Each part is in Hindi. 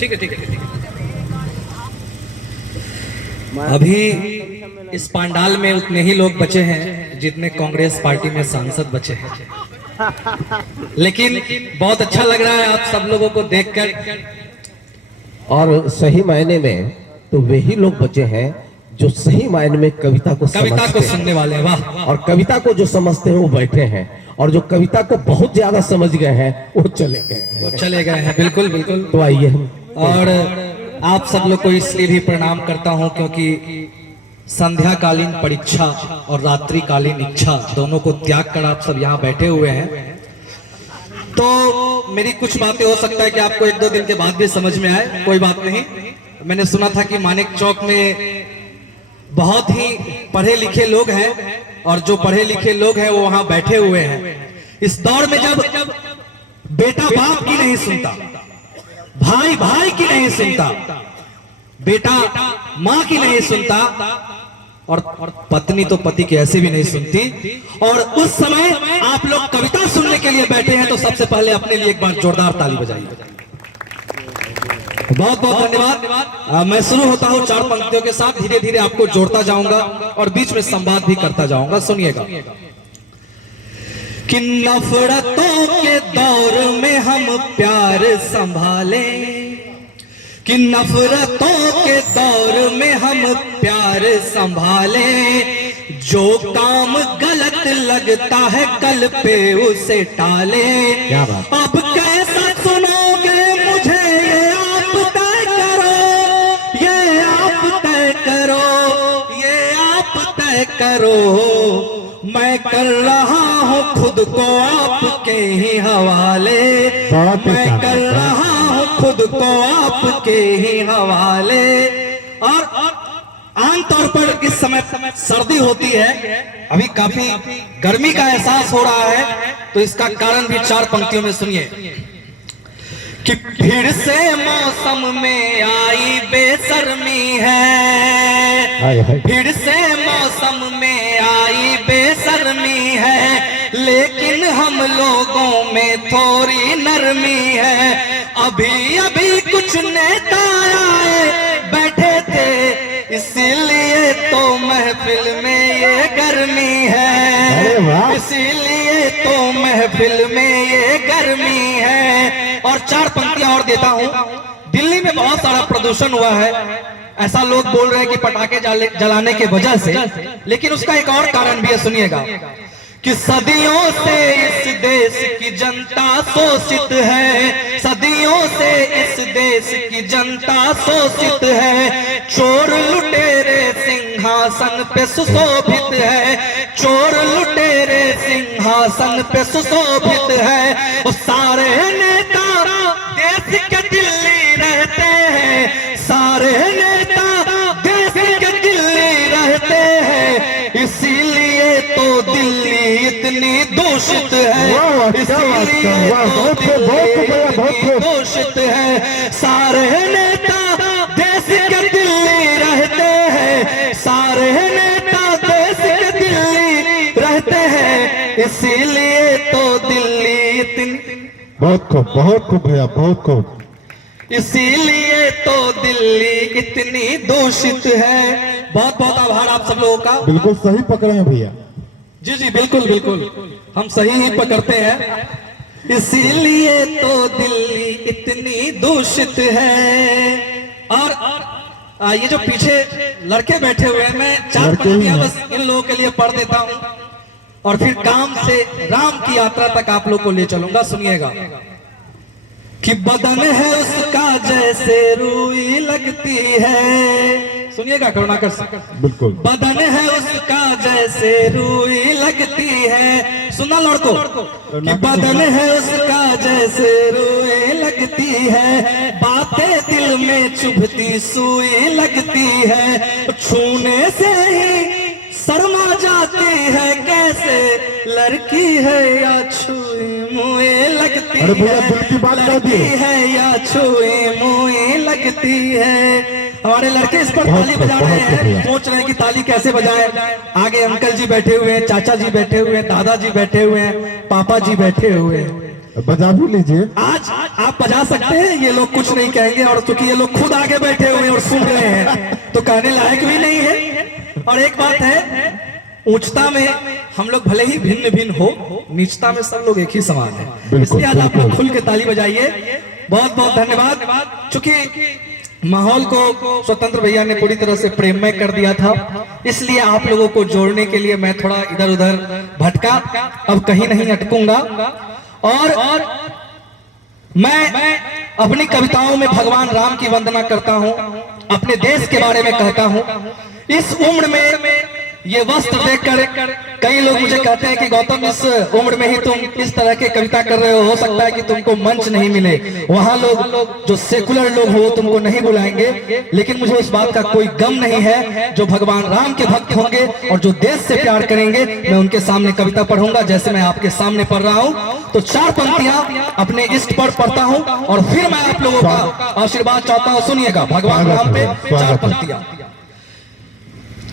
ठीक है ठीक है ठीक है। अभी इस पंडाल में उतने ही लोग बचे हैं जितने कांग्रेस पार्टी में सांसद बचे हैं, लेकिन बहुत अच्छा लग रहा है आप सब लोगों को देखकर। और सही मायने में तो वही लोग बचे हैं जो सही मायने में कविता को सुनने वाले हैं। वाह। और कविता को जो समझते हैं वो बैठे हैं, और जो कविता को बहुत ज्यादा समझ गए हैं वो चले गए हैं। बिल्कुल बिल्कुल। तो आइए हम, और आप सब लोग को इसलिए भी प्रणाम करता हूं क्योंकि संध्याकालीन परीक्षा और रात्रिकालीन इच्छा दोनों को त्याग कर आप सब यहाँ बैठे हुए हैं। तो मेरी कुछ बातें हो सकता है कि आपको एक दो दिन के बाद भी समझ में आए, कोई बात नहीं। मैंने सुना था कि मानिक चौक में बहुत ही पढ़े लिखे लोग हैं, और जो पढ़े लिखे लोग हैं वो वहां बैठे हुए हैं। इस दौर में जब बेटा बाप की नहीं सुनता, भाई भाई की नहीं सुनता, बेटा माँ की नहीं सुनता, और पत्नी तो पति की ऐसे भी नहीं सुनती, और उस समय आप लोग कविता सुनने के लिए बैठे हैं, तो सबसे पहले अपने लिए एक बार जोरदार ताली बजाइए। बहुत बहुत धन्यवाद। मैं शुरू होता हूं चार पंक्तियों के साथ, धीरे धीरे आपको जोड़ता जाऊंगा और बीच में संवाद भी करता जाऊंगा। सुनिएगा कि नफरतों के दौर में हम प्यार संभाले, कि नफरतों के दौर में हम प्यार संभाले, जो काम गलत लगता है कल पे उसे टाले। अब कैसा सुनोगे मुझे ये आप तय करो, ये आप तय करो, ये आप तय करो। मैं कर रहा हूँ खुद को आपके ही हवाले, मैं कर रहा हूँ खुद को आपके ही हवाले। और आमतौर पर इस समय सर्दी होती है, अभी काफी गर्मी का एहसास हो रहा है, तो इसका कारण भी चार पंक्तियों में सुनिए कि फिर से मौसम में आई बेशर्मी है, फिर से मौसम में आई बेशर्मी है, लेकिन हम लोगों में थोड़ी नरमी है। अभी अभी कुछ नेता आए बैठे थे, इसीलिए तो महफिल में ये गर्मी है, इसीलिए तो महफिल में ये गर्मी है। और चार पंक्तियां और देता हूं। दिल्ली में बहुत सारा प्रदूषण हुआ है, ऐसा लोग बोल रहे हैं कि पटाखे जलाने की वजह से, लेकिन उसका एक और कारण भी है, सुनिएगा कि सदियों से इस देश की जनता शोषित है, सदियों से इस देश की जनता शोषित है। चोर लुटेरे सिंहासन पे सुशोभित है, चोर लुटेरे सिंहासन पे सुशोभित है। वो सारे नेता देश के दिल्ली रहते हैं, सारे नेता देश के दिल्ली रहते हैं, इसीलिए तो दिल्ली इतनी दूषित है, इसीलिए तो दिल्ली दूषित है। सारे नेता देश के दिल्ली रहते हैं, सारे नेता देश के दिल्ली रहते हैं, इसीलिए तो दिल्ली इतनी, बहुत खूब भैया, बहुत खूब। इसीलिए तो दिल्ली इतनी दूषित है। बहुत बहुत आभार आप सब लोगों का। बिल्कुल सही पकड़े हैं भैया। जी जी बिल्कुल बिल्कुल, हम सही ही पकड़ते हैं। इसीलिए तो दिल्ली इतनी दूषित है। और ये जो पीछे लड़के बैठे हुए हैं, मैं चार पंक्तियां बस इन लोगों के लिए पढ़ देता हूं, और फिर काम से राम की यात्रा तक आप लोग को ले चलूंगा। सुनिएगा कि बदन है उसका जैसे रूई लगती है, सुनिएगा करुणाकर से, बिल्कुल। बदन है उसका जैसे रूई लगती है, सुना लड़को, कि बदन है उसका जैसे रूई लगती है, बातें दिल में चुभती सुई लगती है, छूने से ही शर्मा जाती है, कैसे लड़की है या छुई मुए लगती है, लड़की है या छुई मुए लगती है। हमारे लड़के इस पर ताली बजा रहे हैं, सोच रहे हैं कि ताली कैसे बजाएं। आगे अंकल जी बैठे हुए हैं, चाचा जी बैठे हुए हैं, दादाजी बैठे हुए हैं, पापा जी बैठे हुए हैं। बजा भी लीजिए। आज आप बजा सकते हैं, ये लोग कुछ नहीं कहेंगे, और चूंकि ये लोग खुद आगे बैठे हुए हैं और सुन रहे हैं तो कहने लायक भी नहीं है। और एक बात है, ऊंचता में हम लोग भले ही भिन्न भिन्न हो, नीचता में सब लोग एक ही समान है। इसलिए आज आप लोग खुल के ताली बजाइए। बहुत बहुत धन्यवाद। चूंकि माहौल को स्वतंत्र भैया ने पूरी तरह से प्रेममय कर दिया था, इसलिए आप लोगों को जोड़ने के लिए मैं थोड़ा इधर उधर भटका, अब कहीं नहीं अटकूंगा। और मैं अपनी कविताओं में भगवान राम की वंदना करता हूं, अपने देश के बारे में कहता हूं। इस उम्र में ये वस्त्र देखकर कई लोग मुझे कहते हैं कि गौतम, इस उम्र में ही तुम इस तरह के कविता कर रहे हो सकता है कि तुमको मंच नहीं मिले, वहां लोग जो सेकुलर लोग हो तुमको नहीं बुलाएंगे। लेकिन मुझे उस बात का कोई गम नहीं है। जो भगवान राम के भक्त होंगे और जो देश से प्यार करेंगे, मैं उनके सामने कविता पढ़ूंगा, जैसे मैं आपके सामने पढ़ रहा हूं। तो 4 पंक्तियां अपने इष्ट पर पढ़ता हूं और फिर मैं आप लोगों का आशीर्वाद चाहता हूं। सुनिएगा भगवान राम पे 4 पंक्तियां।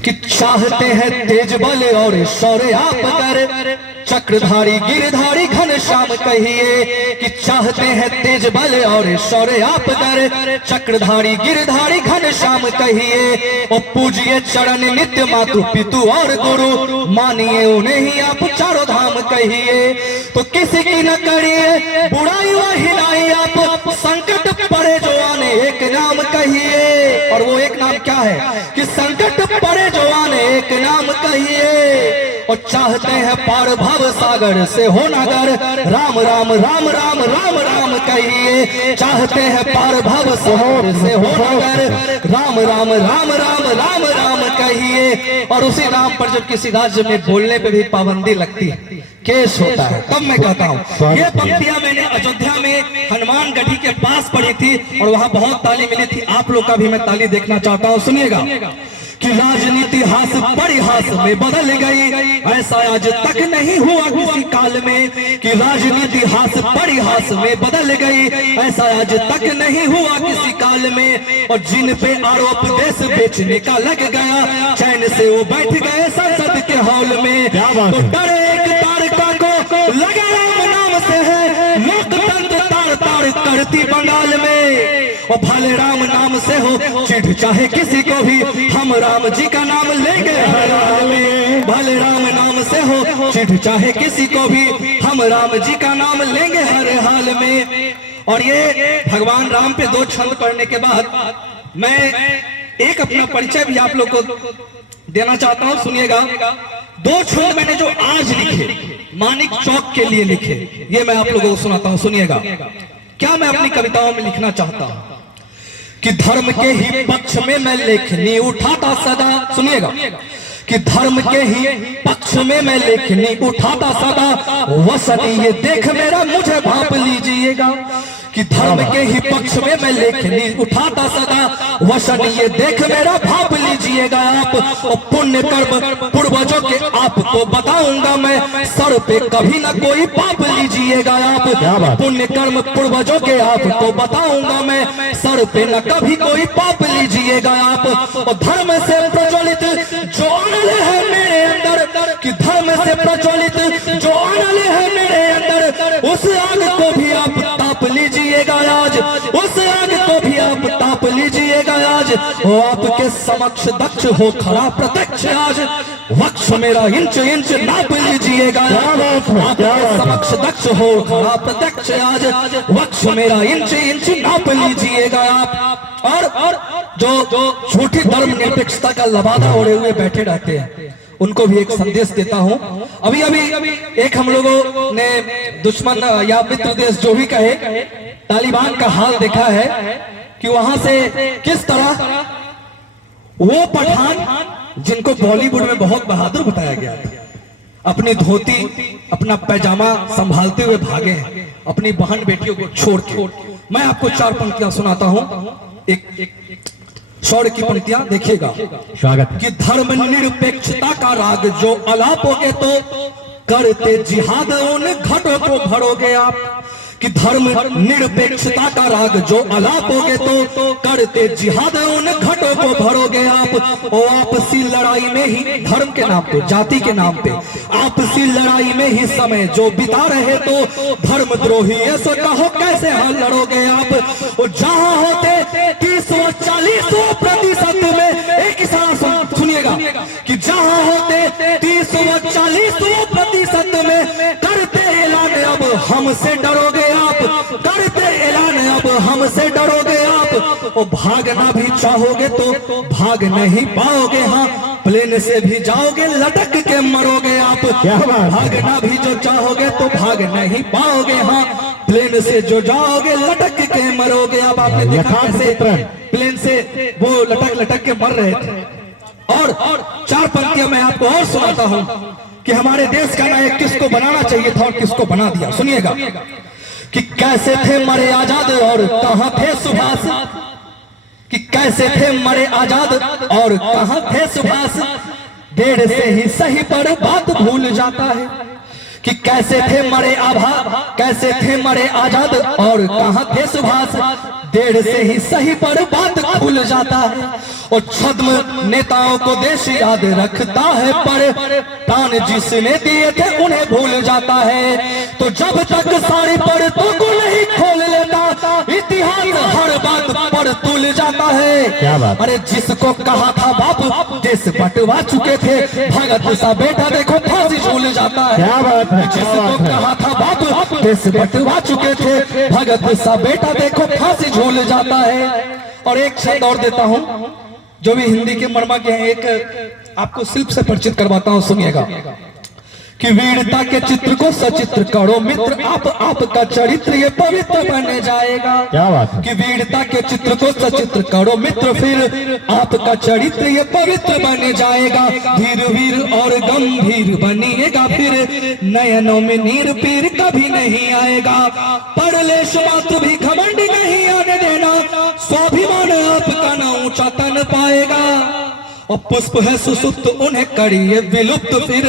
कि चाहते हैं तेज बल और शौर्य आप कर, चक्रधारी गिरधारी घनश्याम कहिए। कि चाहते हैं तेज बल और शौर्य आप कर, चक्रधारी गिरधारी घनश्याम कहिए। और पूजिए चरण नित्य मातु पितु और गुरु, मानिए उन्हें ही आप चारों धाम कहिए। तो किसी की न करिए बुराई व हिनाई आप, संकट पड़े जो आने एक नाम कहिए। और वो एक नाम क्या है? कि संकट पड़े जो आने एक नाम कहिए। और चाहते हैं पार भव सागर से हो नगर, राम राम राम राम राम राम कहिए। चाहते हैं पार भव सागर से हो नगर, राम राम राम राम राम राम कहिए। और उसी नाम पर जब किसी राज्य में बोलने पे भी पाबंदी लगती है, केस होता है, तब मैं कहता हूँ। ये पंक्तियां मैंने अयोध्या में हनुमान गढ़ी के पास पढ़ी थी और वहां बहुत ताली मिली थी। आप लोग का भी मैं ताली देखना चाहता हूँ। सुनिएगा कि राजनीति हास परिहास में बदल गई, ऐसा आज तक नहीं हुआ किसी काल में। कि राजनीति हास परिहास में बदल गई, ऐसा आज तक नहीं हुआ किसी काल में। और जिन पे आरोप देश बेचने का लग गया, चैन से वो बैठ गए संसद के हॉल में। तो डरे एक तारका को लगा राम नाम से है, लोकतंत्र तार तार करती बंगाल में। और भले राम नाम से हो चिढ़ चाहे किसी को भी, हम राम जी का नाम लेंगे हर हाल में। भले राम नाम से हो चिढ़ चाहे किसी को भी, हम राम जी का नाम लेंगे हर हाल में। और ये भगवान राम पे 2 छंद पढ़ने के बाद मैं एक अपना परिचय भी आप लोग को देना चाहता हूं। सुनिएगा, 2 छंद मैंने जो आज लिखे, मानिक चौक के लिए लिखे, ये मैं आप लोगों को सुनाता हूं। सुनिएगा क्या मैं अपनी कविताओं में लिखना चाहता हूं। कि धर्म के ही पक्ष में मैं लेखनी उठाता सदा। सुनिएगा, कि धर्म के ही पक्ष में मैं लेखनी उठाता सदा, वसन ये देख मेरा मुझे भाप लीजिएगा। कि धर्म के ही पक्ष में मैं लेखनी उठाता सदा, वसन ये देख मेरा भाप लीजिएगा आप। और पुण्य कर्म पूर्वजों के आपको बताऊंगा मैं, सर पे कभी ना कोई पाप लीजिएगा आप। पुण्य कर्म पूर्वजों के आपको बताऊंगा मैं, सर पे न कभी कोई पाप लीजिएगा आप। और धर्म से प्रज्वलित जो अनल है मेरे अंदर, कि धर्म से प्रज्वलित जो अनल है मेरे अंदर, उस आग को भी आप ताप लीजिएगा आज। उस आग को भी आप ताप लीजिएगा आज। वो आपके समक्ष दक्ष हो खड़ा प्रत्यक्ष आज, वक्ष मेरा इंच इंच नाप लीजिएगा। आपके समक्ष दक्ष हो खड़ा प्रत्यक्ष आज, वक्ष मेरा इंच इंच नाप लीजिएगा आप। और जो झूठी धर्म निरपेक्षता का लबादा ओढ़े हुए बैठे रहते हैं, उनको भी एक संदेश देता हूं। अभी एक हम लोगों ने दुश्मन या मित्र देश जो भी कहे, तालिबान का हाल देखा है कि वहां से किस तरह वो पठान जिनको बॉलीवुड में बहुत बहादुर बताया गया था, अपनी धोती अपना पैजामा संभालते हुए भागे हैं अपनी बहन बेटियों को छोड़ के। मैं आपको 4 पंक्तियां सुनाता हूं, एक शौर्य की पंक्तियां देखिएगा। स्वागत। कि धर्म निरपेक्षता का राग जो अलापोगे तो करते जिहाद उन घटों को भरोगे आप। कि धर्म निरपेक्षता का राग जो अलापोगे तो करते जिहाद उन घटों को भरोगे आप। और आपसी लड़ाई में ही धर्म के नाम पे, जाति के नाम पे आपसी लड़ाई में ही समय जो बिता रहे तो धर्मद्रोही ऐसा कहो कैसे हाल लड़ोगे आप। और जहां होते 30-40% में एक ही साथ सुनिएगा कि जहां होते 30-40% में करते ऐलान अब हमसे डरोगे आप, करते ऐलान अब हमसे डरोगे आप। और भागना भी चाहोगे तो भाग नहीं पाओगे, हाँ प्लेन से भी जाओगे लटक के मरोगे आप। क्या बात? भागना भी जो चाहोगे तो भाग नहीं पाओगे, हाँ प्लेन से जो जाओगे लटक के मरोगे आप। आपने देखा कैसे प्लेन से वो लटक लटक के मर रहे थे। और 4 पंक्तियां मैं आपको और सुनाता हूं कि हमारे देश का नायक किसको बनाना चाहिए था और किसको बना दिया। सुनिएगा कि कैसे थे मरे आजाद और कहां थे सुभाष, कि कैसे थे मरे आजाद और कहां थे सुभाष, डेढ़ से ही सही पर बात भूल जाता है। कि कैसे थे मरे आभा, कैसे थे मरे आजाद और कहां थे सुभाष, डेढ़ से ही सही पर बात खुल जाता है। और छद्म नेताओं को देश याद रखता है पर प्राण जिसने दिए थे उन्हें भूल जाता है। तो जब तक सारी पढ़तों को नहीं खोल लेता इतिहास हर बात पर तुल जाता है। क्या बात? अरे जिसको कहा था बाप देश बंटवा चुके थे, भगत सा बेटा देखो फांसी झूल जाता है। क्या बात है? क्या जिसको बात है? कहा था बाप देश बंटवा चुके थे, भगत सा बेटा देखो फांसी झूल जाता है। और एक शब्द और देता हूं जो भी हिंदी के मर्मा के हैं, एक आपको शिल्प से परिचित करवाता हूं, सुनिएगा कि वीरता के चित्र को सचित्र करो मित्र, आपका चरित्र ये पवित्र बन जाएगा। क्या बात है? कि वीरता के चित्र को सचित्र करो मित्र, फिर आपका चरित्र ये पवित्र बन जाएगा। धीर वीर और गंभीर बनिएगा, फिर नयनों में नीर पीर कभी नहीं आएगा। परलेश मात्र भी घमंड नहीं आने देना, स्वाभिमान आपका न ऊंचा तन पाएगा। और पुष्प है सुसुप्त उन्हें करिए विलुप्त, फिर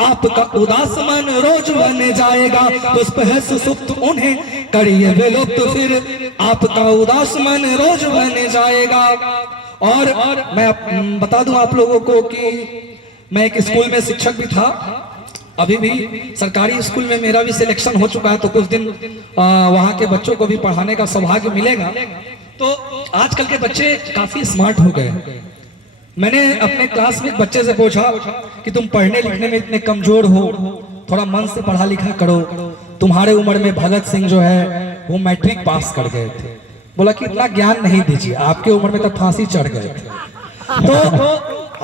आपका उदास मन रोज बन जाएगा। पुष्प है सुसुप्त उन्हें करिए विलुप्त, फिर आपका उदास मन रोज बन जाएगा। और मैं बता दूं आप लोगों को कि मैं एक स्कूल में शिक्षक भी था, अभी भी सरकारी स्कूल में मेरा भी सिलेक्शन हो चुका है, तो कुछ दिन वहाँ के बच्चों को भी पढ़ाने का सौभाग्य मिलेगा। तो आजकल के बच्चे काफी स्मार्ट हो गए। मैंने अपने क्लास में एक बच्चे से पूछा कि तुम पढ़ने लिखने में इतने कमजोर हो, थोड़ा मन से पढ़ा लिखा करो। तुम्हारे उम्र में भगत सिंह जो है वो मैट्रिक पास कर गए थे। बोला कि इतना ज्ञान नहीं दीजिए, आपके उम्र में तो फांसी चढ़ गए थे। तो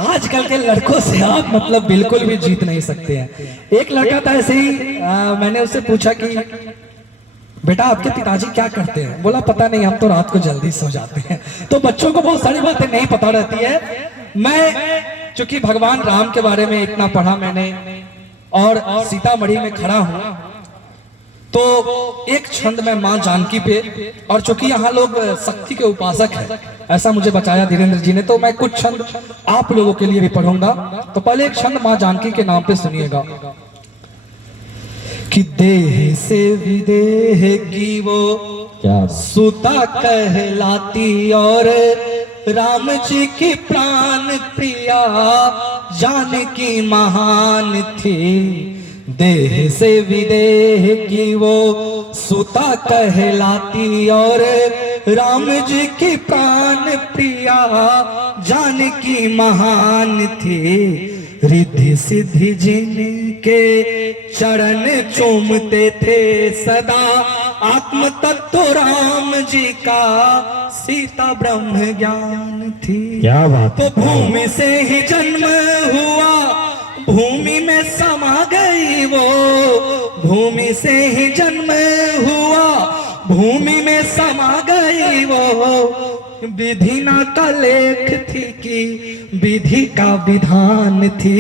आजकल के लड़कों से आप मतलब बिल्कुल भी जीत नहीं सकते हैं। एक लड़का था ऐसे ही, मैंने उससे पूछा कि बेटा आपके पिताजी क्या करते हैं? बोला पता नहीं, हम तो रात को जल्दी सो जाते हैं। तो बच्चों को बहुत सारी बातें नहीं पता रहती है। मैं चूंकि भगवान राम के बारे में इतना पढ़ा मैंने और सीतामढ़ी में खड़ा हूं, तो एक छंद में मां जानकी पे, और चूंकि यहाँ लोग शक्ति के उपासक हैं ऐसा मुझे बताया धीरेन्द्र जी ने, तो मैं कुछ छंद आप लोगों के लिए भी पढ़ूंगा। तो पहले एक छंद मां जानकी के नाम पे सुनिएगा कि देह से विदेह की वो सुता कहलाती, और राम जी की प्राण प्रिया जानकी महान थी। देह से विदेह की वो सुता कहलाती, और राम जी की प्राण प्रिया जानकी महान थी। रिद्धि सिद्धि जिनके चरण चूमते थे सदा, आत्म तत्व राम जी का सीता ब्रह्म ज्ञान थी। क्या बात? तो भूमि से ही जन्म हुआ, भूमि में समा गई वो, भूमि से ही जन्म हुआ, भूमि में समा गई वो। विधि ना का लेख थी कि विधि का विधान थी,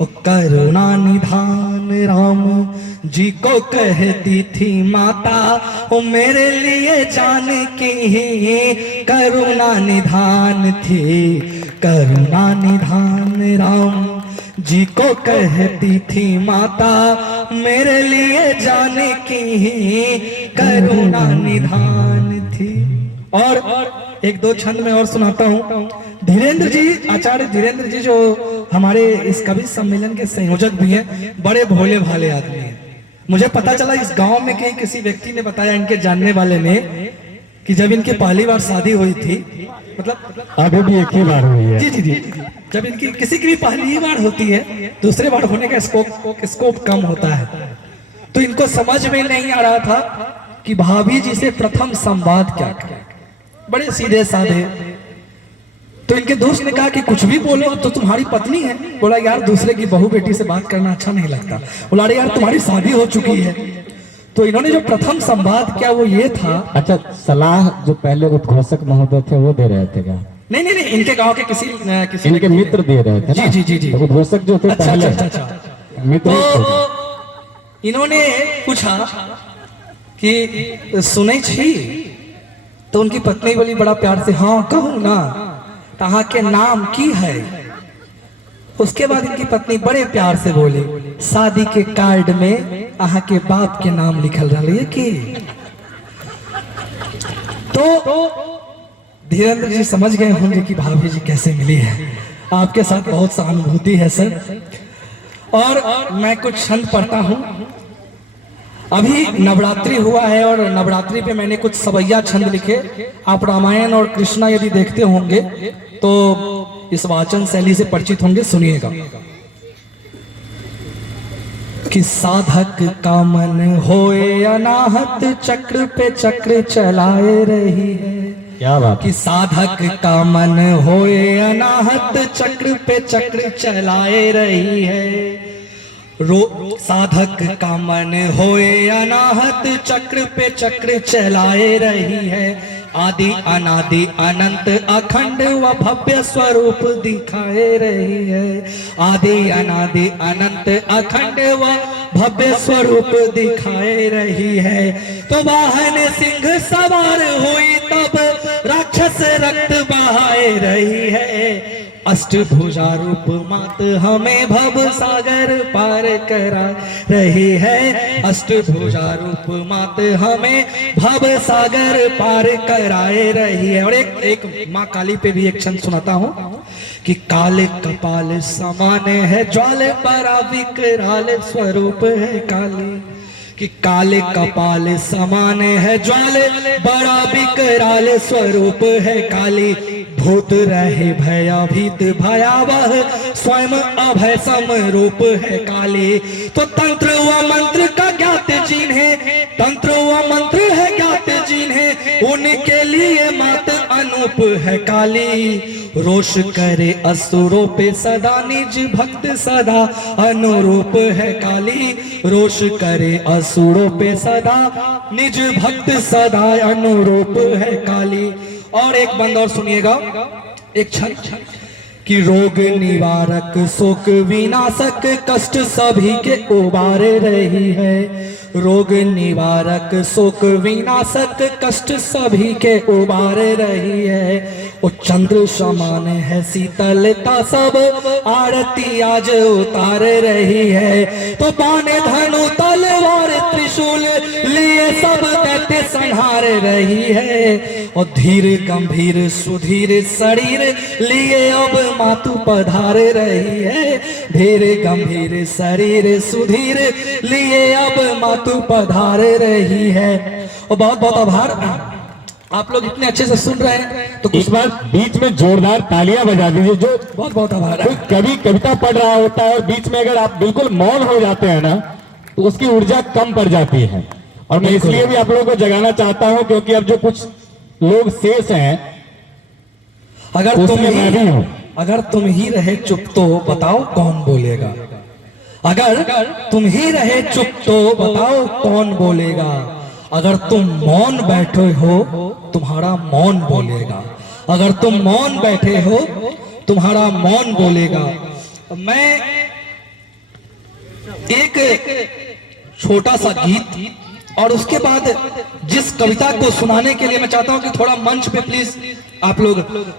ओ करुणा निधान राम जी को कहती थी माता, ओ मेरे लिए जानकी ही करुणा निधान थी। करुणा निधान राम जी को कहती थी माता मेरे लिए जाने की करुणा निधान थी। और एक दो छंद में और सुनाता हूँ। धीरेन्द्र जी, आचार्य धीरेन्द्र जी जो हमारे इस कवि सम्मेलन के संयोजक भी हैं, बड़े भोले भाले आदमी हैं। मुझे पता चला इस गांव में कहीं किसी व्यक्ति ने बताया, इनके जानने वाले ने, कि जब इनकी पहली बार शादी हुई थी, मतलब अभी भी एक ही बार हुई है। जी जी जी, जब इनकी किसी की भी पहली बार होती है, दूसरे बार होने का स्कोप कम होता है, तो इनको समझ में नहीं आ रहा था कि भाभी जी से प्रथम संवाद क्या करें। बड़े सीधे साधे। तो इनके दोस्त ने कहा कि कुछ भी बोलो, तो तुम्हारी पत्नी है। बोला यार दूसरे की बहू बेटी से बात करना अच्छा नहीं लगता। बोला अरे यार तुम्हारी शादी हो चुकी है। तो इन्होंने जो प्रथम संवाद किया वो ये था। अच्छा, सलाह जो पहले उद्घोषक महोदय थे वो दे रहे थे क्या? नहीं नहीं नहीं, इनके गांव के किसी इनके मित्र दे रहे थे। जी जी जी जी, तो उद्घोषक जो थे अच्छा पहले अच्छा अच्छा। मित्र तो इन्होंने पूछा कि सुने छी? तो उनकी पत्नी बोली बड़ा प्यार से, हाँ कहूँ ना, तहाँ के नाम की है। उसके बाद इनकी पत्नी बड़े प्यार से बोली, शादी के कार्ड में अहाँ के बाप के नाम लिखल रही है कि। तो धीरेन्द्र जी समझ गए होंगे कि भाभी जी कैसे मिली है। आपके साथ बहुत सहानुभूति है सर। और मैं कुछ छंद पढ़ता हूँ। अभी नवरात्रि हुआ है और नवरात्रि पे मैंने कुछ सवैया छंद लिखे। आप रामायण और कृष्णा यदि देखते होंगे तो इस वाचन शैली से परिचित होंगे, सुनिएगा। कि साधक का मन होए अनाहत, चक्र पे चक्र चलाए रही है। क्या बात? कि साधक का मन होए अनाहत, चक्र पे चक्र चलाए रही है। साधक का मन होए अनाहत, चक्र पे चक्र चलाए रही है। आदि अनादि अनंत अखंड व भव्य स्वरूप दिखाए रही है। आदि अनादि अनंत अखंड व भव्य स्वरूप दिखाए रही है। तो वाहन सिंह सवार हुई तब राक्षस रक्त बहाए रही है। अष्टभुजा रूप मात हमें भव सागर पार करा रही है। अष्टभुजा रूप मात हमें भव सागर पार कराए रही है। और एक माँ काली पे भी एक छंद सुनाता हूँ। कि काले कपाल समान है ज्वाल, बड़ा विकराल स्वरूप है काली। कि काले कपाल समान है ज्वाल, बड़ा विकराल स्वरूप है काली। भूत रहे भयभीत भयावह, स्वयं अभय सम रूप है काली। तो तंत्र व मंत्र का ज्ञात जिन्हें, तंत्र व मंत्र है ज्ञात जिन्हें, उनके लिए मात अनूप है काली। रोष करे असुरों पे सदा, निज भक्त सदा अनुरूप है काली। रोष करे असुरों पे सदा, निज भक्त सदा अनुरूप है काली। और एक बंद और सुनिएगा, एक छंद। कि रोग निवारक शोक विनाशक, कष्ट सभी के उबारे रही है। रोग निवारक शोक विनाशक, कष्ट सभी के उबारे रही है। वो चंद्र समान है शीतलता, सब आरती आज उतार रही है। तो बाने धनु तलवार त्रिशूल लिए सब दैत्य संहार रही है। और धीर गंभीर सुधीर शरीर लिए अब मातु पधार रही है। धीर गंभीर शरीर सुधीर लिए अब मातु पधार रही है। और बहुत बहुत आभार, आप लोग इतने अच्छे से सुन रहे हैं तो इस बार बीच में जोरदार तालियां बजा दीजिए। जो बहुत बहुत आभार। कोई कवि कविता पढ़ रहा होता है और बीच में अगर आप बिल्कुल मौन हो जाते हैं ना, तो उसकी ऊर्जा कम पड़ जाती है। और मैं इसलिए भी आप लोगों को जगाना चाहता हूं, क्योंकि अब जो कुछ लोग शेष हैं, अगर मैं भी हूं। अगर तुम ही रहे चुप तो बताओ कौन बोलेगा। अगर तुम ही रहे चुप तो बताओ कौन बोलेगा। अगर तुम मौन बैठे हो तुम्हारा मौन बोलेगा। अगर तुम मौन बैठे हो तुम्हारा मौन बोलेगा। मैं एक छोटा सा गीत और उसके बाद जिस कविता को सुनाने के लिए मैं चाहता हूं कि थोड़ा मंच पे प्लीज आप लोग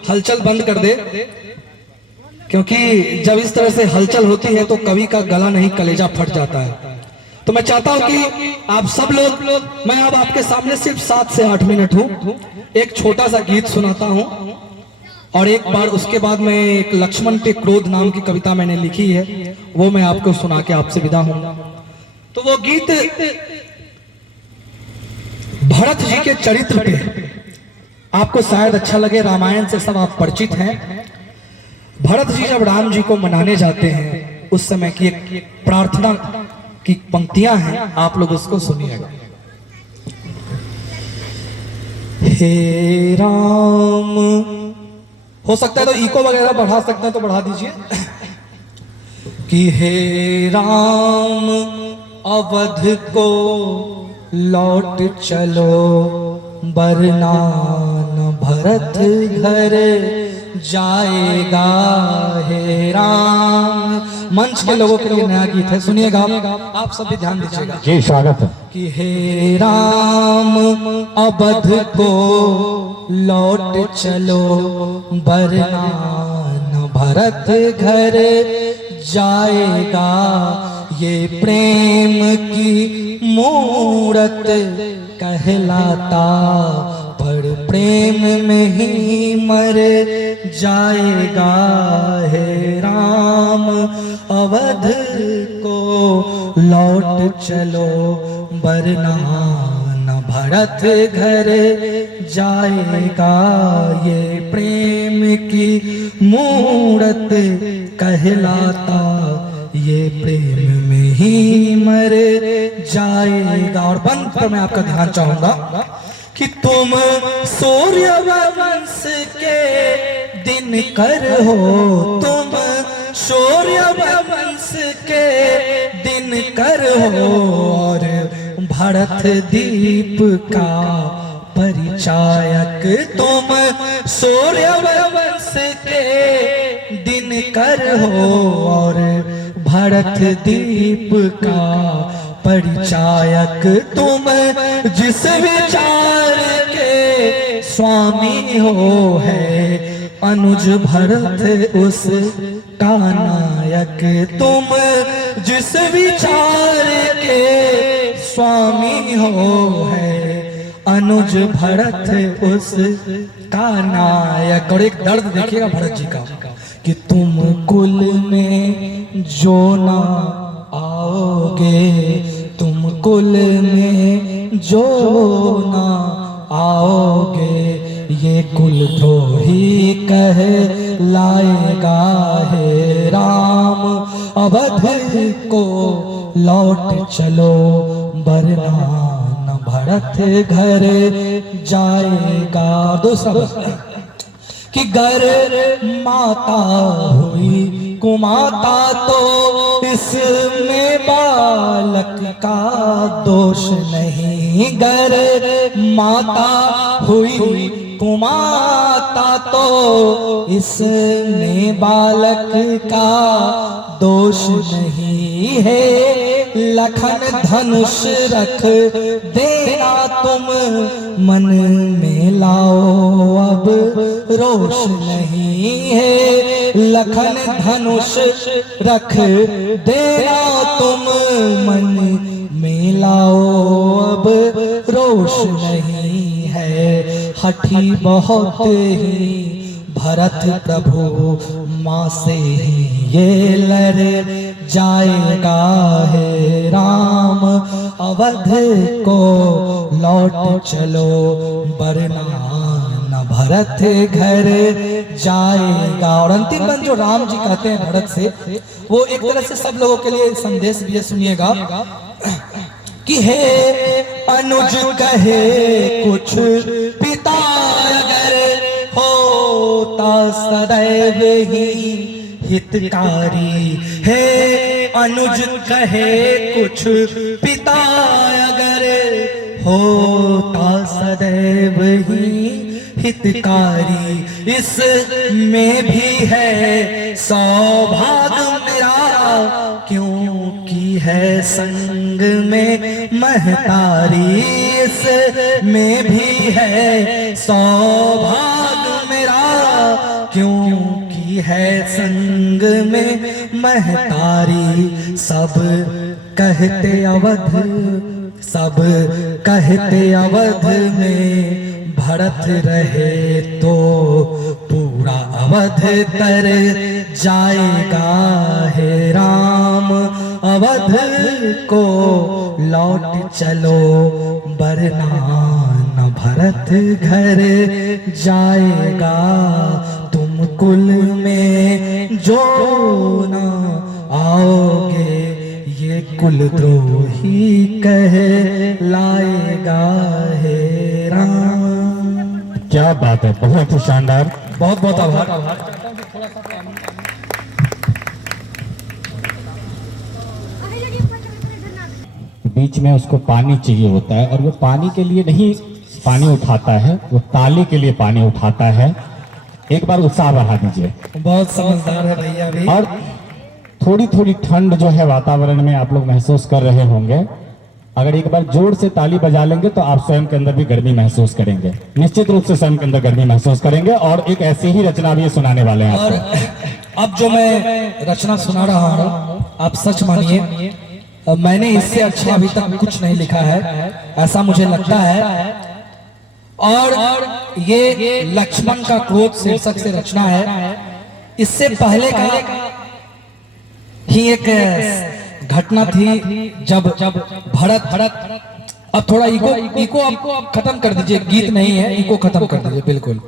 हलचल बंद कर दे। क्योंकि जब इस तरह से हलचल होती है तो कवि का गला नहीं कलेजा फट जाता है। तो मैं चाहता हूं कि आप सब लोग, मैं अब आपके सामने सिर्फ 7 से 8 मिनट हूं, एक छोटा सा गीत सुनाता हूं और एक बार उसके बाद मैं एक लक्ष्मण के क्रोध नाम की कविता मैंने लिखी है, वो मैं आपको सुना के आपसे विदा हूं। तो वो गीत भरत जी के चरित्र पे, आपको शायद अच्छा लगे, रामायण से सब आप परिचित हैं। भरत जी जब राम जी को मनाने जाते हैं उस समय की एक प्रार्थना की पंक्तियां हैं, आप लोग उसको सुनिएगा। हे राम, हो सकता है तो इको वगैरह बढ़ा सकते हैं तो बढ़ा दीजिए। कि हे राम अवध को लौट चलो, वरना न भरत घर जाएगा। हे राम, मंच के लोगों के लिए नया गीत है, सुनिएगा, आप सब भी ध्यान दीजिएगा। जी स्वागत है। कि हे राम अवध को लौट चलो, वरना न भरत घर जाएगा। ये प्रेम की मूरत कहलाता, पर प्रेम में ही मर जाएगा। हे राम अवध को लौट चलो, वरना न भरत घर जाएगा। ये प्रेम की मूरत कहलाता, ये प्रेम में ही मर जाएगा। और बंद पर मैं आपका ध्यान चाहूंगा कि तुम सूर्य वंश के दिन कर हो, तुम सूर्य वंश के दिन कर हो, और भरत दीप का परिचायक। तुम सूर्य वंश के दिन कर हो, और भरत दीप का परिचायक। तुम जिस विचार के स्वामी हो, है अनुज भरत उस का नायक। तुम जिस विचार के स्वामी हो, है अनुज भरत उस का नायक। और एक दर्द देखिएगा भरत जी का, कि तुम कुल में जो ना आओगे, तुम कुल में जो ना आओगे, ये कुल द्रोही कह लाएगा। हे राम अवध को लौट चलो, वरना न भरत घर जाएगा। दूसरा कि गर माता हुई कुमाता, तो इसमें बालक का दोष नहीं। गर माता हुई कुमाता, तो इसमें बालक का दोष नहीं है। लखन धनुष रख देना तुम, मन में लाओ अब रोष नहीं है। लखन धनुष रख देना तुम, मन में लाओ अब रोष नहीं है। हठी बहुत ही भरत प्रभु, माँ से ही ये लड़ जाएगा। है राम अवध को लौट चलो, वरना न भरत घर जाएगा। और अंतिम बंद जो राम जी कहते हैं भरत से, वो एक तरह से सब लोगों के लिए संदेश भी है, सुनिएगा कि हे अनुज कहे कुछ पिता अगर होता सदैव ही हितकारी। हे अनुज कहे कुछ पिता अगर होता सदैव ही हितकारी। इसमें भी है सौभाग्य मेरा, क्योंकि है संग में महतारी। इसमें भी है सौभाग्य मेरा, क्योंकि है संग में महतारी, सब कहते अवध, सब कहते अवध में भरत रहे तो पूरा अवध तर जाएगा हे राम। अवध को लौट चलो वरना न भरत घर जाएगा। तुम कुल में जो न आओगे ये कुलद्रोही कह लाएगा हे राम। क्या बात है, बहुत ही शानदार। बहुत बहुत आभार। बीच में उसको पानी चाहिए होता है और वो पानी के लिए नहीं पानी उठाता है, वो ताली के लिए पानी उठाता है। एक बार उत्साह बढ़ा दीजिए। बहुत समझदार है भैया भी। और थोड़ी थोड़ी ठंड जो है वातावरण में आप लोग महसूस कर रहे होंगे। अगर एक बार जोर से ताली बजा लेंगे तो आप स्वयं के अंदर भी गर्मी महसूस करेंगे, निश्चित रूप से स्वयं के अंदर गर्मी महसूस करेंगे। और एक ऐसी ही रचना भी सुनाने वाले हैं और आपको। अब जो मैं रचना सुना रहा हूँ, आप सच मानिए मैंने इससे अच्छा अभी तक कुछ नहीं लिखा है, ऐसा मुझे लगता है। और ये लक्ष्मण का क्रोध शीर्षक से रचना है। इससे पहले का ही एक घटना थी जब भरत अब थोड़ा इको आपको खत्म कर दीजिए, गीत नहीं है, इको खत्म कर दीजिए बिल्कुल।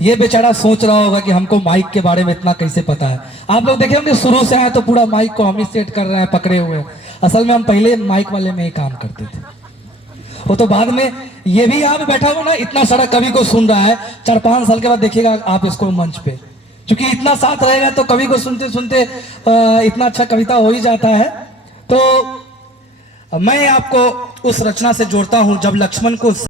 ये बेचारा सोच रहा होगा कि हमको माइक के बारे में इतना कैसे पता है। आप लोग देखे होंगे शुरू से आए तो पूरा माइक को हम ही सेट कर रहे हैं, पकड़े हुए। असल में हम पहले माइक वाले में ही काम करते थे, वो तो बाद में। ये भी यहाँ पे बैठा हुआ ना, इतना सारा कवि को सुन रहा है, 4-5 साल के बाद देखिएगा आप इसको मंच पे, क्योंकि इतना साथ रहेगा तो कवि को सुनते सुनते इतना अच्छा कविता हो ही जाता है। तो मैं आपको उस रचना से जोड़ता हूं जब लक्ष्मण को